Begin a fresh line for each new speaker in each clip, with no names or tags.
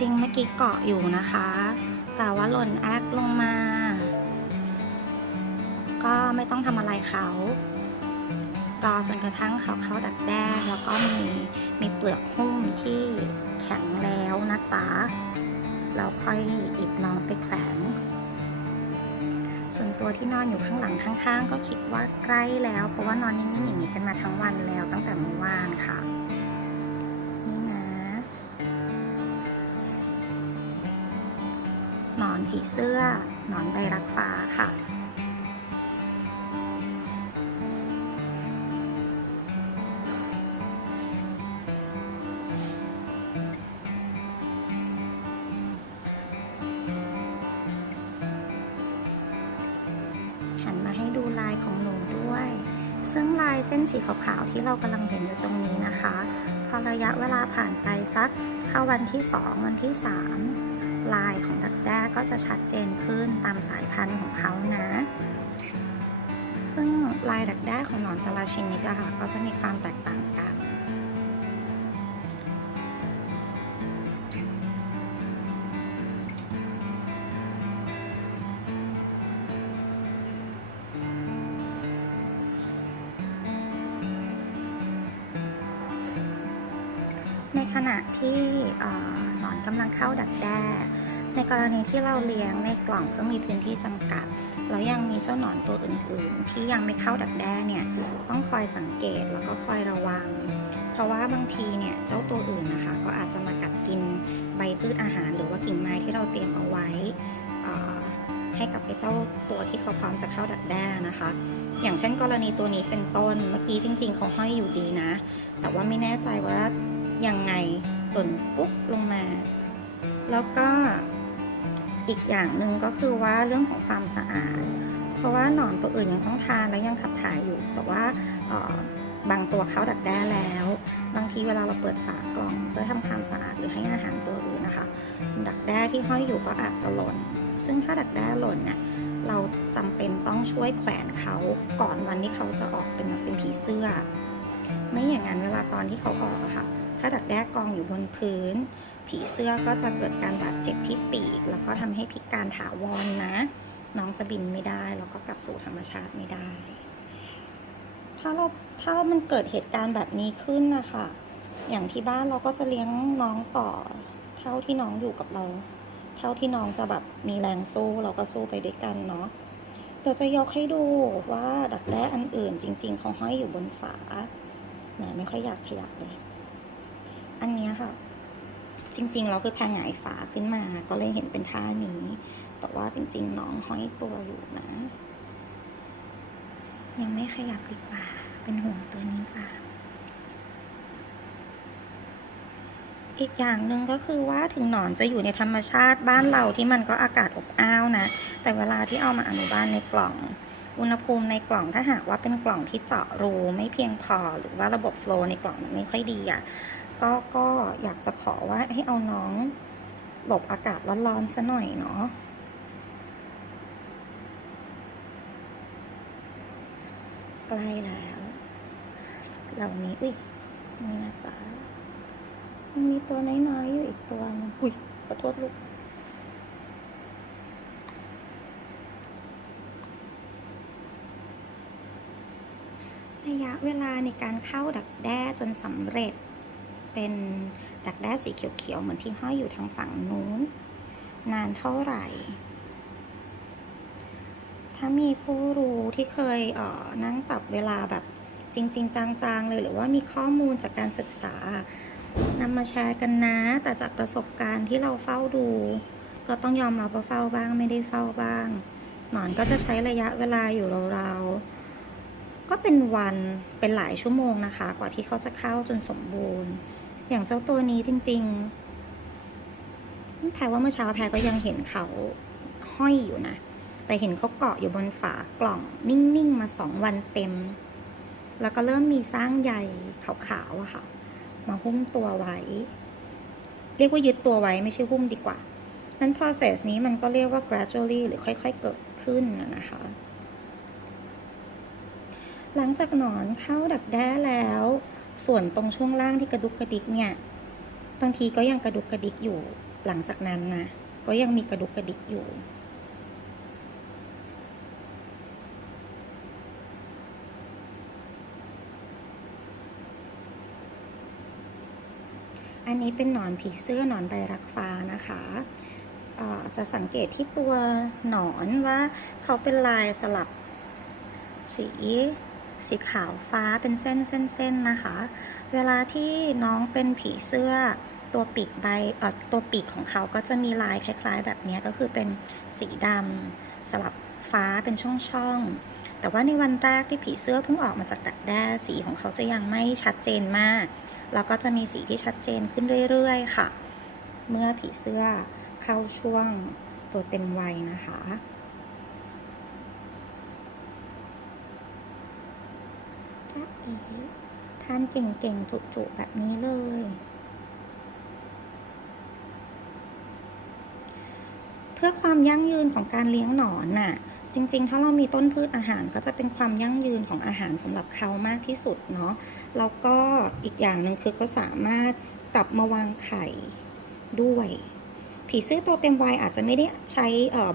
จริงๆเมื่อกี้เกาะอยู่นะคะ แต่ว่าหล่นแอคลงมา ก็ไม่ต้องทำอะไรเขา รอจนกระทั่งเขาเข้าดักแด้แล้วก็มีมีเปลือกหุ้มที่แข็งแล้วนะจ๊ะแล้วค่อยหยิบน้องไปแขวน ส่วนตัวที่นอนอยู่ข้างหลังข้าง ๆ ก็คิดว่าใกล้แล้ว เพราะว่านอนนิ่งๆอย่างนี้กันมาทั้งวันแล้วตั้งแต่เมื่อวานค่ะ ผีเสื้อ หนอนใบรักฟ้าค่ะ หันมาให้ดูลายของหนูด้วย ซึ่งลายเส้นสีขาวๆที่เรากำลังเห็นอยู่ตรงนี้นะคะ พอระยะเวลาผ่านไปสักเข้าวันที่ 2 วันที่ 3 ลายของดักแด้ก็จะชัดเจนขึ้นตามสายพันธุ์ของเขานะ ซึ่งลายดักแด้ของหนอนแต่ละชนิดละคะก็จะมีความแตกต่างกัน ขณะที่หนอนกำลังเข้าดักแด้ ในกรณีที่เราเลี้ยงในกล่องซึ่งมีพื้นที่จำกัด แล้วยังมีเจ้าหนอนตัวอื่นๆ ที่ยังไม่เข้าดักแด้เนี่ยต้องคอยสังเกตแล้วก็คอยระวัง เพราะว่าบางทีเนี่ยเจ้าตัวอื่นนะคะ ก็อาจจะมากัดกินใบพืชอาหาร หรือว่ากิ่งไม้ที่เราเตรียมเอาไว้ให้กับไอ้เจ้าตัวที่เขาพร้อมจะเข้าดักแด้นะคะ อย่างเช่นกรณีตัวนี้เป็นต้น เมื่อกี้จริง ๆ เขาห้อยอยู่ดีนะ แต่ว่าไม่แน่ใจว่า ยังไงหล่นปุ๊บลงมา แล้วก็อีกอย่างหนึ่งก็คือว่าเรื่องของความสะอาด เพราะว่าหนอนตัวอื่นยังต้องทานและยังขับถ่ายอยู่ แต่ว่าบางตัวเขาดักแด้แล้ว บางทีเวลาเราเปิดฝากล่องเพื่อทำความสะอาดหรือให้อาหารตัวอื่นนะคะ ดักแด้ที่ห้อยอยู่ก็อาจจะหล่น ซึ่งถ้าดักแด้หล่นเนี่ยเราจำเป็นต้องช่วยแขวนเขาก่อนวันที่เขาจะออกเป็นเป็นผีเสื้อ ไม่อย่างนั้นเวลาตอนที่เขาออกอะค่ะ ถ้าดักแด้กองอยู่บนพื้น ผีเสื้อก็จะเกิดการบาดเจ็บที่ปีก แล้วก็ทำให้พิการถาวรนะ น้องจะบินไม่ได้ แล้วก็กลับสู่ธรรมชาติไม่ได้ ถ้าเราถ้ามันเกิดเหตุการณ์แบบนี้ขึ้นนะคะ อย่างที่บ้านเราก็จะเลี้ยงน้องต่อ เท่าที่น้องอยู่กับเรา เท่าที่น้องจะแบบมีแรงสู้เราก็สู้ไปด้วยกันเนาะเดี๋ยวจะยกให้ดูว่าดักแด้อันอื่นจริง ๆ เขาห้อยอยู่บนฝาแหมไม่ค่อยอยากขยับเลย อันนี้ค่ะ จริงๆเราคือแพงหงายฝาขึ้นมา ก็เลยเห็นเป็นท่านี้ แต่ว่าจริง ๆ น้องห้อยตัวอยู่นะ ยังไม่ขยับดีกว่า เป็นห่วงตัวนี้กว่าอีกอย่างหนึ่งก็คือว่าถึงหนอนจะอยู่ในธรรมชาติบ้านเราที่มันก็อากาศอบอ้าวนะ แต่เวลาที่เอามาอนุบาลในกล่อง อุณหภูมิในกล่องถ้าหากว่าเป็นกล่องที่เจาะรูไม่เพียงพอ หรือว่าระบบโฟล์ในกล่องมันไม่ค่อยดีอะ ก็ก็อยากจะขอว่าให้เอาน้องหลบอากาศร้อนๆซะหน่อยเนาะใกล้แล้ว เหล่านี้อุ้ยนี่นะจ๊ะมันมีตัวน้อยๆอยู่อีกตัวนึงอุ้ยขอโทษลูกระยะเวลาในการเข้าดักแด้จนสำเร็จ เป็นดักแด้สีเขียวๆเหมือนที่ห้อยอยู่ทางฝั่งนู้น นานเท่าไหร่ ถ้ามีผู้รู้ที่เคยเอ่อนั่งจับเวลาแบบจริง ๆ จังๆเลยหรือว่ามีข้อมูลจากการศึกษานำมาแชร์กันนะ แต่จากประสบการณ์ที่เราเฝ้าดู ก็ต้องยอมรับว่าเฝ้าบ้างไม่ได้เฝ้าบ้าง หนอนก็จะใช้ระยะเวลาอยู่ราวๆก็เป็นวันเป็นหลายชั่วโมงนะคะ กว่าที่เขาจะเข้าจนสมบูรณ์ อย่างเจ้าตัวนี้จริงๆแพรว่าเมื่อเช้าแพรก็ยังเห็นเขาห้อยอยู่นะ แต่เห็นเขาเกาะอยู่บนฝากล่องนิ่งๆมาสองวันเต็ม แล้วก็เริ่มมีสร้างใยขาวๆอะค่ะ มาหุ้มตัวไว้ เรียกว่ายึดตัวไว้ไม่ใช่หุ้มดีกว่า นั้น process นี้มันก็เรียกว่า gradually หรือค่อยๆเกิดขึ้นน่ะนะคะหลังจากหนอนเข้าดักแด้แล้ว ส่วนตรงช่วงล่างที่กระดุกกระดิกเนี่ย บางทีก็ยังกระดุกกระดิกอยู่ หลังจากนั้นนะ ก็ยังมีกระดุกกระดิกอยู่ อันนี้เป็นหนอนผีเสื้อหนอนใบรักฟ้านะคะจะสังเกตที่ตัวหนอนว่าเขาเป็นลายสลับสี สีขาวฟ้าเป็นเส้นเส้นเส้นนะคะ เวลาที่น้องเป็นผีเสื้อตัวปีกใบเอ่อตัวปีกของเขาก็จะมีลายคล้าย ๆ แบบนี้ก็คือเป็นสีดำสลับฟ้าเป็นช่องๆ แต่ว่าในวันแรกที่ผีเสื้อเพิ่งออกมาจากดักแด้สีของเขาจะยังไม่ชัดเจนมาก แล้วก็จะมีสีที่ชัดเจนขึ้นเรื่อยๆ ค่ะ เมื่อผีเสื้อเข้าช่วงตัวเต็มวัยนะคะจ๊ะเอ๋ ทานเก่งๆ จุๆแบบนี้เลย เพื่อความยั่งยืนของการเลี้ยงหนอนน่ะ จริง ๆ ถ้าเรามีต้นพืชอาหารก็จะเป็นความยั่งยืนของอาหารสำหรับเขามากที่สุดเนาะ แล้วก็อีกอย่างหนึ่งคือเขาสามารถกลับมาวางไข่ด้วย ผีเสื้อตัวเต็มวัยอาจจะไม่ได้ใช้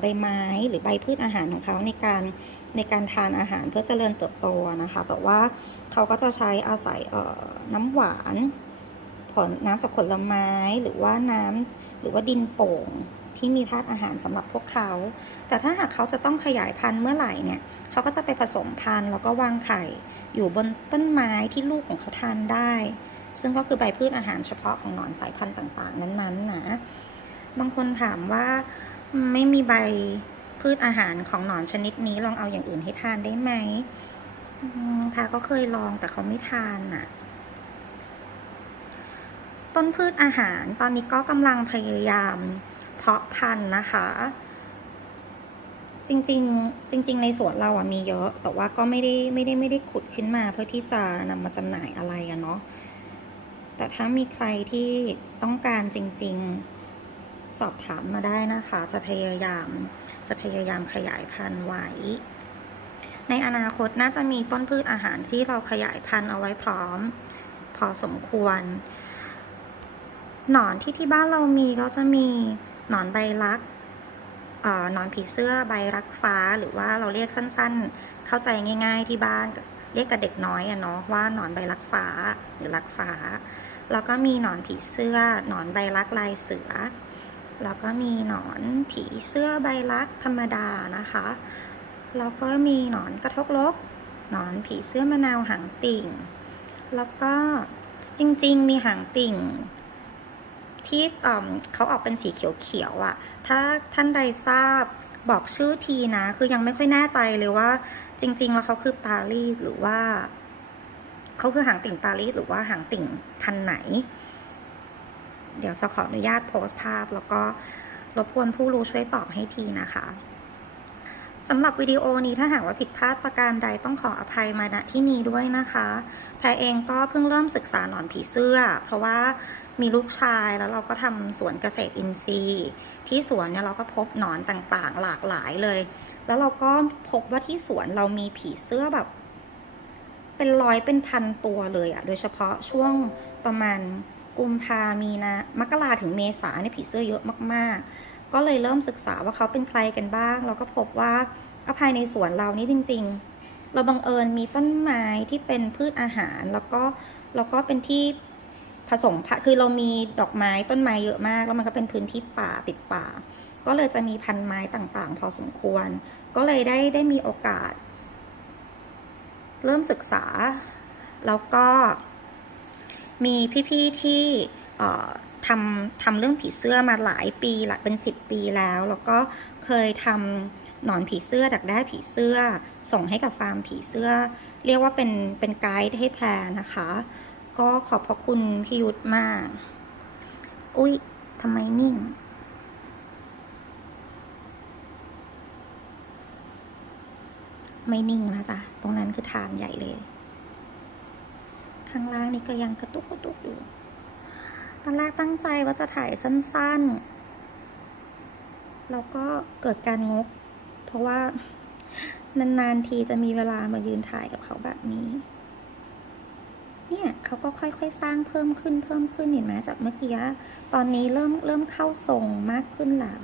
ใบไม้หรือใบพืชอาหารของเขาในการในการทานอาหารเพื่อเจริญเติบโตนะคะ แต่ว่าเขาก็จะใช้อาศัยน้ำหวานผลน้ำจากผลไม้หรือว่าน้ำหรือว่าดินโป่งที่มีธาตุอาหารสำหรับพวกเขา แต่ถ้าหากเขาจะต้องขยายพันธุ์เมื่อไหร่เนี่ย เขาก็จะไปผสมพันธุ์แล้วก็วางไข่ อยู่บนต้นไม้ที่ลูกของเขาทานได้ ซึ่งก็คือใบพืชอาหารเฉพาะของหนอนสายพันธุ์ต่างๆ นั้นๆนะ บางคนถามว่าไม่มีใบพืชอาหารของหนอนชนิดนี้ลองเอาอย่างอื่นให้ทานได้ไหมพาก็เคยลองแต่เขาไม่ทานน่ะ ต้นพืชอาหารตอนนี้ก็กำลังพยายาม เพาะพันธุ์นะคะ จริงๆ จริง ๆ ในสวนเราอะมีเยอะ แต่ว่าก็ไม่ได้ไม่ได้ไม่ได้ขุดขึ้นมา เพื่อที่จะนำมาจำหน่ายอะไรอะเนาะแต่ถ้ามีใครที่ต้องการจริง ๆ สอบถามมาได้นะคะ จะพยายามจะพยายามขยายพันธุ์ไว้ ในอนาคตน่าจะมีต้นพืชอาหารที่เราขยายพันธุ์เอาไว้พร้อม พอสมควร หนอนที่ที่บ้านเรามีก็จะมีหนอนใบลักออหนอนผีเสื้อใบรักฟ้าหรือว่าเราเรียกสั้นๆ เข้าใจง่าย ๆ ที่บ้านเรียกกับเด็กน้อยอะเนาะว่าหนอนใบรักฟ้าหรือรักฟ้า แล้วก็มีหนอนผีเสื้อหนอนใบลักลายเสือ แล้วก็มีหนอนผีเสื้อใบลักธรรมดานะคะ แล้วก็มีหนอนกระทกลก หนอนผีเสื้อมะนาวหางติ่ง แล้วก็จริงๆ มีหางติ่ง ที่เอิ่มเขาออกเป็นสีเขียวๆอะ่ะ ถ้าท่านใดทราบบอกชื่อทีนะ คือยังไม่ค่อยแน่ใจเลยว่า จริง ๆ แล้วเขาคือปารีสหรือว่าเขาคือหางติ่งปารีสหรือว่าหางติ่งพันไหน เดี๋ยวจะขออนุญาตโพสต์ภาพ แล้วก็รบกวนผู้รู้ช่วยตอบให้ทีนะคะสำหรับวิดีโอนี้ถ้าหากว่าผิดพลาดประการใดต้องขออภัยมาณที่นี้ด้วยนะคะ แพรเองก็เพิ่งเริ่มศึกษาหนอนผีเสื้อ เพราะว่ามีลูกชายแล้วเราก็ทำสวนเกษตรอินทรีย์ ที่สวนเนี่ยเราก็พบหนอนต่างๆ หลากหลายเลย แล้วเราก็พบว่าที่สวนเรามีผีเสื้อแบบ เป็นร้อยเป็นพันตัวเลยอะโดยเฉพาะช่วงประมาณ กุมภามีนามกราถึงเมษาเนี่ยผีเสื้อเยอะมากๆ ก็เลยเริ่มศึกษาว่าเขาเป็นใครกันบ้าง เราก็พบว่าอภายในสวนเรานี่จริง ๆ เราบังเอิญมีต้นไม้ที่เป็นพืชอาหาร แล้วก็แล้วก็เป็นที่ผสมผคือเรามีดอกไม้ต้นไม้เยอะมาก แล้วมันก็เป็นพื้นที่ป่าติดป่า ก็เลยจะมีพันไม้ต่างๆ พอสมควร ก็เลยได้ได้มีโอกาส เริ่มศึกษา แล้วก็ มีพี่ๆที่ทำทำเรื่องผีเสื้อมาหลายปีหละเป็น 10 ปีแล้ว แล้วก็เคยทำหนอนผีเสื้อดักได้ผีเสื้อ ส่งให้กับฟาร์มผีเสื้อ เรียกว่าเป็นเป็นไกด์ให้แพรนะคะ ก็ขอบพระคุณพี่ยุทธมาก อุ้ยทำไมนิ่งไม่นิ่งนะจ๊ะ ตรงนั้นคือฐานใหญ่เลย ข้างล่างนี่ก็ยังกระตุกกระตุกอยู่ตอนแรกตั้งใจว่าจะถ่ายสั้นๆ แล้วก็เกิดการงก เพราะว่านานๆทีจะมีเวลามายืนถ่ายกับเขาแบบนี้ เนี่ยเขาก็ค่อยๆ สร้างเพิ่มขึ้นเพิ่มขึ้นเห็นไหมจากเมื่อกี้ ตอนนี้เริ่มเริ่มเข้าทรงมากขึ้นแล้ว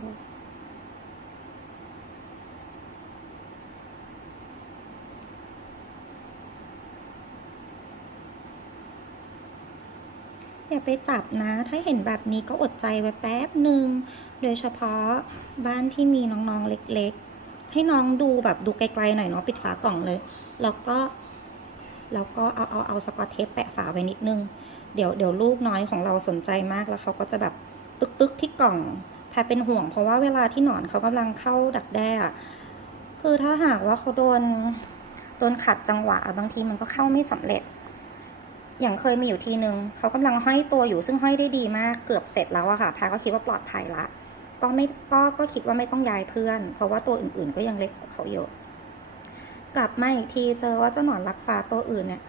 อย่าไปจับนะ ถ้าเห็นแบบนี้ก็อดใจไว้แป๊บหนึ่ง โดยเฉพาะบ้านที่มีน้องๆเล็กๆ ให้น้องดูแบบดูไกลๆหน่อยเนาะปิดฝากล่องเลย แล้วก็ แล้วก็เอาเอาเอาสกอตเทปแปะฝาไว้นิดนึง เดี๋ยวเดี๋ยวลูกน้อยของเราสนใจมากแล้วเขาก็จะแบบตึกตึกที่กล่องแพรเป็นห่วง เพราะว่าเวลาที่หนอนเขากำลังเข้าดักแด้อะคือถ้าหากว่าเขาโดนโดนขัดจังหวะบางทีมันก็เข้าไม่สำเร็จ อย่างเคยมีอยู่ทีนึงเขากำลังห้อยตัวอยู่ซึ่งห้อยได้ดีมากเกือบเสร็จแล้วอะค่ะแพรก็คิดว่าปลอดภัยละ ก็ไม่ก็ก็คิดว่าไม่ต้องย้ายเพื่อน เพราะว่าตัวอื่นๆก็ยังเล็กกว่าเขาเยอะกลับมาอีกทีเจอว่าเจ้าหนอนรักฟ้าตัวอื่นเนี่ย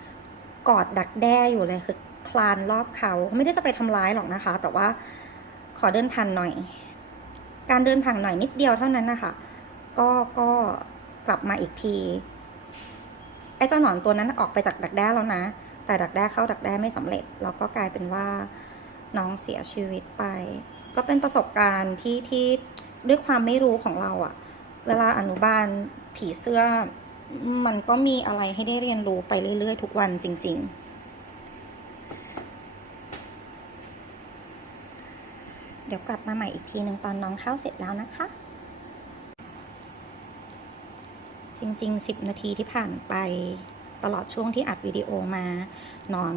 กอดดักแด้อยู่เลยคือคลานรอบเขาไม่ได้จะไปทำร้ายหรอกนะคะ แต่ว่าขอเดินผ่านหน่อย การเดินผ่านหน่อยนิดเดียวเท่านั้นนะคะก็ก็กลับมาอีกทีไอ้เจ้าหนอนตัวนั้นออกไปจากดักแด้แล้วนะ แต่ดักแด้เข้าดักแด้ไม่สำเร็จ แล้วก็กลายเป็นว่าน้องเสียชีวิตไป ก็เป็นประสบการณ์ที่ที่ด้วยความไม่รู้ของเราอะเวลาอนุบาลผีเสื้อ มันก็มีอะไรให้ได้เรียนรู้ไปเรื่อย ๆ ทุกวันจริง ๆเดี๋ยวกลับมาใหม่อีกทีหนึ่งตอนน้องเข้าเสร็จแล้วนะคะ จริงๆ 10 นาทีที่ผ่านไป ตลอดช่วงที่อัดวิดีโอมา หนอน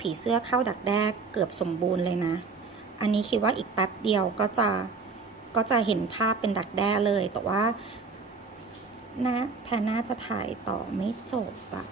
ผีเสื้อเข้าดักแด้เกือบสมบูรณ์เลยนะ อันนี้คิดว่าอีกแป๊บเดียวก็จะก็จะเห็นภาพเป็นดักแด้เลย แต่ว่านะแพน่าจะถ่ายต่อไม่จบอะ